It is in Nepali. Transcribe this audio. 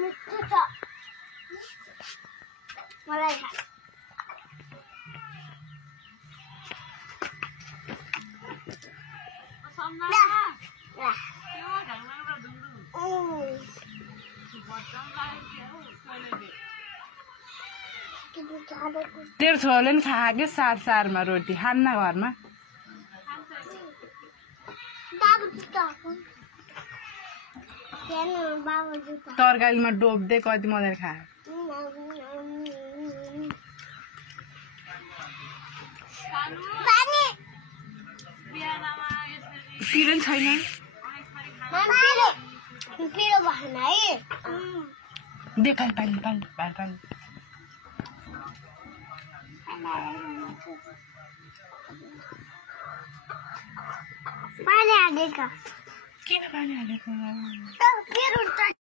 मिठो छ मलाई खा तेरो छोराले नि खा के सारमा रोटी खान्न घरमा तरकारीमा डोब्दै कति मजाले खायो पिरो नि छैन देखाइ पानी पानी हालेको किन पानी हालेको